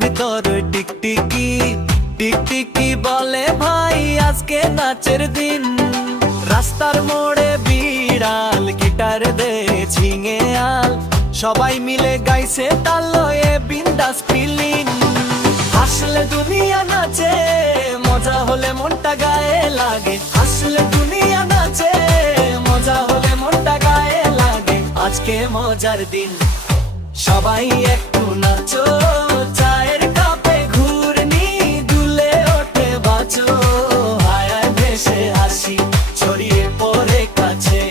ভিতর টিকটিকি টিকটিকি বলে ভাই আজকে নাচের দিন। রাস্তার মোড়ে বিড়াল গিটার দে ঝিঙে আল, সবাই মিলে গাইছে তাল লয়ে বিন্দাস ফিলিং। হাসলে দুনিয়া নাচে, মজা হলে মনটা গায়ে লাগে। হাসলে দুনিয়া নাচে, মজা হলে মনটা গায়ে লাগে। আজকে মজার দিন, সবাই একটু নাচো। চায়ের কাপে ঘুরনি দুলে ওঠে বাঁচো। হায় হায় ভেসে হাসি ছড়িয়ে পড়ে কাছে।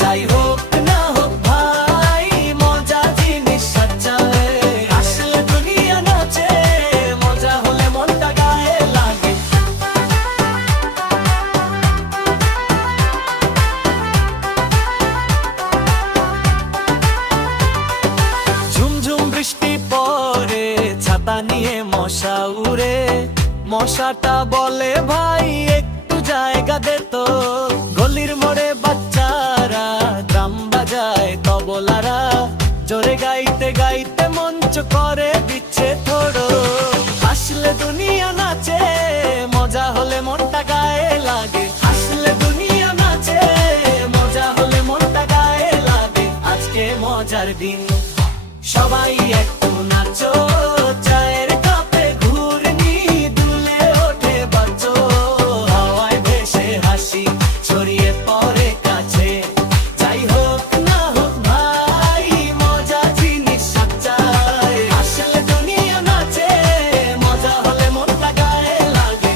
যাই হোক না হোক ভাই, মজা জিনিস সাচ্চায়। আসলে দুনিয়া নাচে, মজা হলে মনটা গায়ে লাগে। ঝুমঝুম বৃষ্টি পড়ে, ছাতা নিয়ে মশা উড়ে। মশাটা বলে ভাই একটু জায়গা দে তো। গলির মোড়ে বাচ্চারা ড্রাম বাজায়, তবলারা জোরে গাইতে গাইতে মঞ্চ করে দিচ্ছে থোড়ো। হাসলে দুনিয়া নাচে, মজা হলে মনটা গায়ে লাগে। হাসলে দুনিয়া নাচে, মজা হলে মনটা গায়ে লাগে। আজকে মজার দিন, সবাই একটু নাচো। চায়ের কাপে ঘুরনি দুলে ওঠে বাঁচো। হাওয়ায় ভেসে হাসি ছড়িয়ে পড়ে কাছে। যাই হোক না হোক ভাই, মজা জিনিস সাচ্চায়। আসলে দুনিয়া নাচে, মজা হলে মনটা গায়ে লাগে।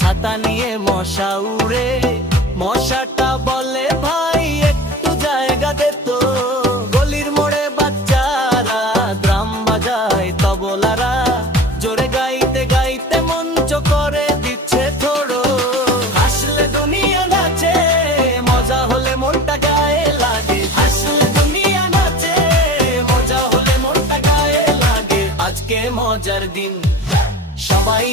ছাতা নিয়ে মশা উড়ে, মশাটা বলে ভাই একটু জায়গা দে তো। গলির মোড়ে বাচ্চারা ড্রাম বাজায়, তবলারা জোরে গাইতে গাইতে মঞ্চ করে দিচ্ছে থোড়ো। হাসলে দুনিয়া নাচে, মজা হলে মনটা গায়ে লাগে। হাসলে দুনিয়া নাচে, মজা হলে মনটা গায়ে লাগে। আজকে মজার দিন, সবাই